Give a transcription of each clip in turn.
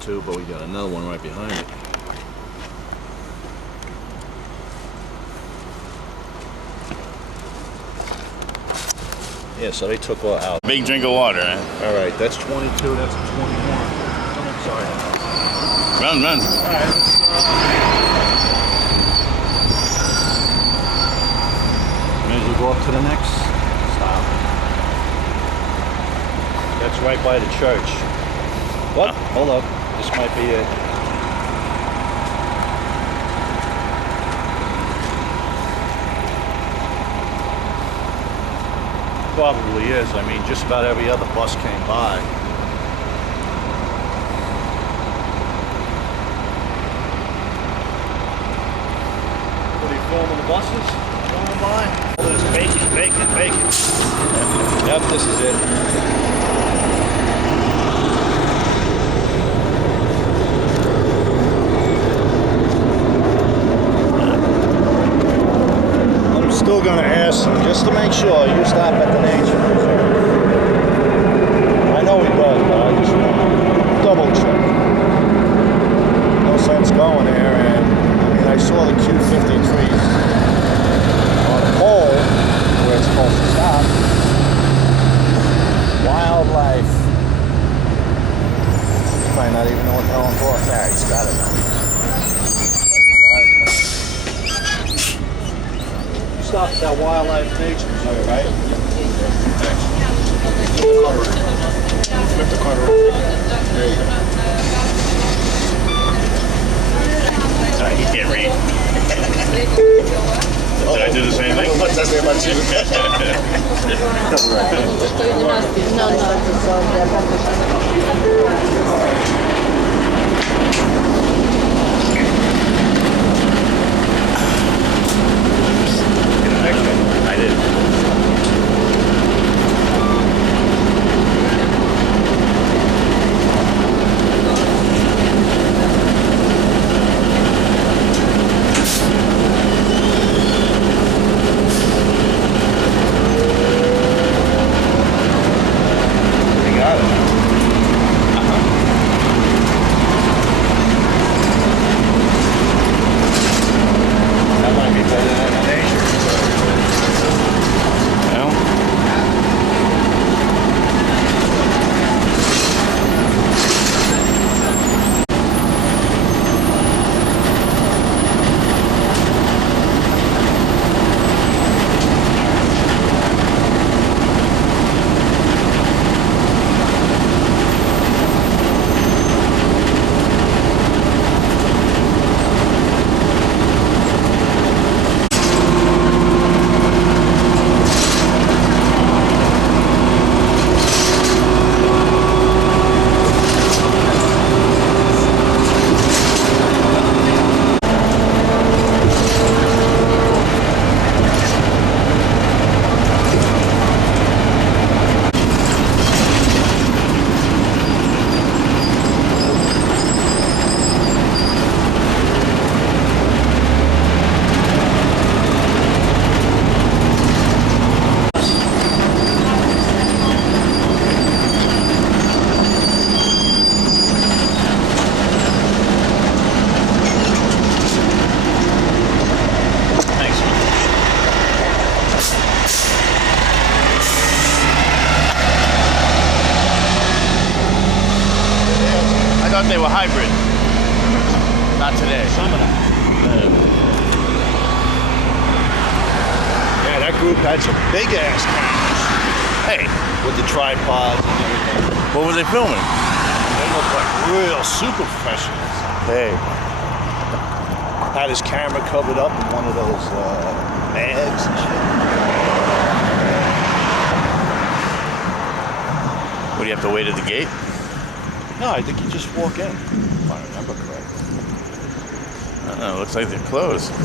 22, but we got another one right behind it. Yeah, so they took all out. Big drink of water, eh? All right, that's 22, that's 21. Sorry. Run, run. All right, let's, may as well go up to the next stop. That's right by the church. What? Hold up. This might be it. Probably is. I mean, just about every other bus came by. What are you filming the buses going by? Oh, there's bacon. Yep, this is it. Still gonna ask him just to make sure you stop at the nature preserve. I know he does, but I just want to double check. No sense going there, and I mean I saw the Q53s on the pole where it's supposed to stop. Wildlife. He might not even know what the hell I'm for. Yeah, he's got it now. Stop at that wildlife nature reserve, right? Flip the car over. There you go. He can't read. Did I do the same thing? What's that say about you? I did. You got it. That might be better than the nature. Well, I thought they were hybrid. Not today. Some of them. Yeah, that group had some big ass cameras. Hey, With the tripods and everything. what were they filming? They look like real super professionals. Hey, Had his camera covered up in one of those bags and shit. what do you have to wait at the gate? No, I think you just walk in, if I remember correctly. I don't know. Looks like they're closed. Nah,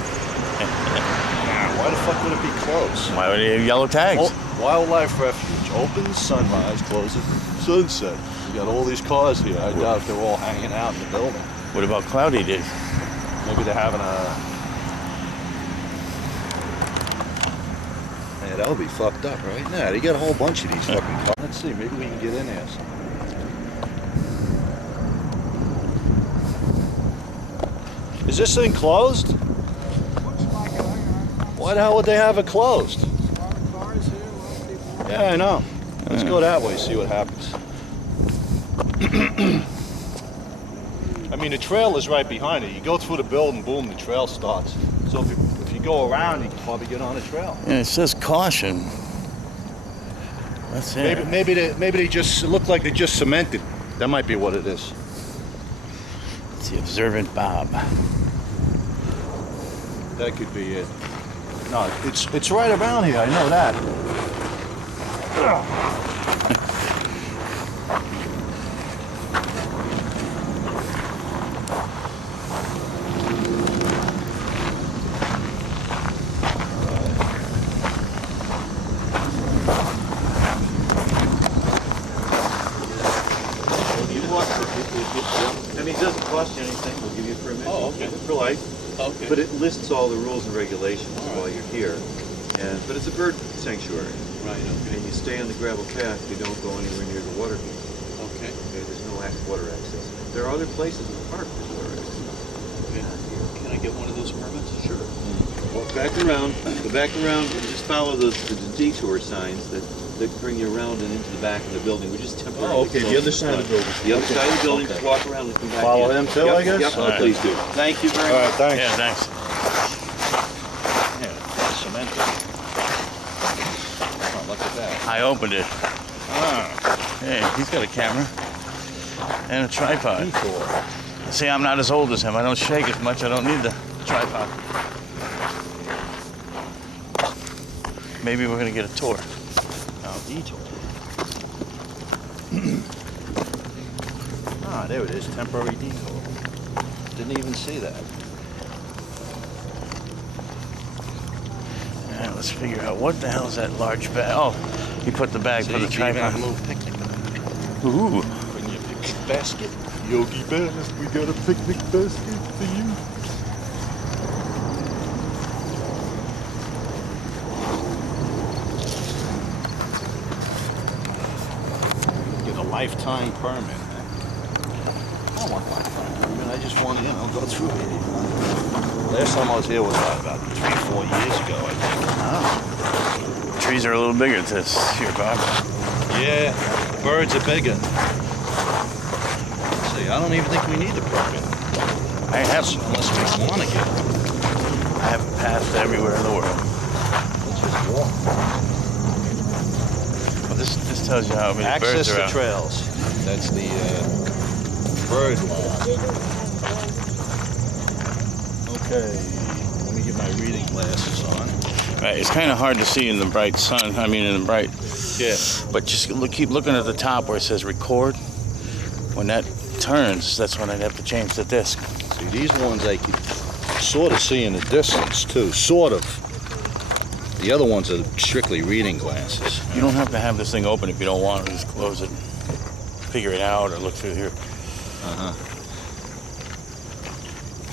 why the fuck would it be closed? Why would they have yellow tags? Wildlife Refuge opens sunrise, closes sunset. You got all these cars here. I doubt if they're all hanging out in the building. What about cloudy days? Maybe they're having a... Yeah, that would be fucked up, right? Nah, they got a whole bunch of these fucking cars. Let's see, maybe we can get in there. Is this thing closed? Why the hell would they have it closed? Yeah, I know. Let's go that way, see what happens. I mean, the trail is right behind it. You go through the building, boom, the trail starts. So if you go around, you can probably get on the trail. Yeah, it says caution. That's it. Maybe they just look like they just cemented. That might be what it is. It's the observant Bob. That could be it. No, it's right around here. I know that. I mean, it doesn't cost you anything. We'll give you a permit. Oh, okay. For life. Okay. But it lists all the rules and regulations while you're here. But it's a bird sanctuary. Right, okay. And you stay on the gravel path. You don't go anywhere near the water meter. Okay. Okay, there's no water access. There are other places in the park there's water access. Can I get one of those permits? Sure. Walk back around, go back around, and just follow the detour signs that bring you around and into the back of the building. We're just temporarily. Oh, okay, the other side of the building. The other side of the building, just walk around and come back Follow in. him too, Yep, I guess? Yep, All right. please do. Thank you very All right, much. thanks. Yeah, thanks. Yeah, cemented. Oh, look at that. I opened it. Ah, Hey, he's got a camera and a tripod. detour. See, I'm not as old as him. I don't shake as much. I don't need the tripod. Maybe we're gonna get a tour. Oh, detour. Ah, there it is. Temporary detour. Didn't even see that. Yeah, let's figure out what the hell is that large bag. Oh, he put the bag for the tripod. A little picnic. Ooh. Bring your picnic basket. Yogi Bear, we got a picnic basket for you. Get a lifetime permit. I don't want a lifetime permit. I just want to, go through it. Last time I was here was about 3-4 years ago, I think. Oh. Trees are a little bigger than this here, Bob. Yeah, the birds are bigger. See, I don't even think we need the permit. I have Unless we want to get it. I have passed everywhere in the world. Let's just walk. Well, this tells you how many Access birds are the out. trails. That's the bird law. Okay, let me get my reading glasses on. Right, it's kind of hard to see in the bright sun. I mean, in the bright. Yeah. But just keep looking at the top where it says record. When that turns, that's when I'd have to change the disc. See, these ones I can sort of see in the distance too. Sort of. The other ones are strictly reading glasses. You don't have to have this thing open if you don't want to. Just close it, figure it out, or look through here. Uh-huh.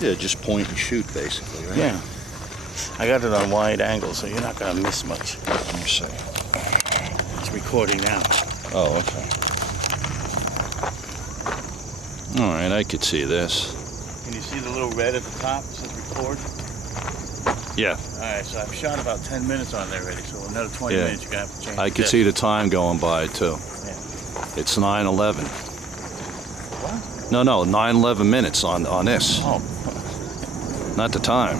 Yeah, just point and shoot basically, right? Yeah. I got it on wide angle, so you're not going to miss much. Let me see. It's recording now. Oh, okay. All right, I could see this. Can you see the little red at the top? It says record. Yeah. All right, so I've shot about 10 minutes on there already, so another 20 Yeah. minutes you're going to have to change I the could disc. see the time going by too. Yeah. It's 9:11. What? No, 9:11 minutes on this, Oh, not the time.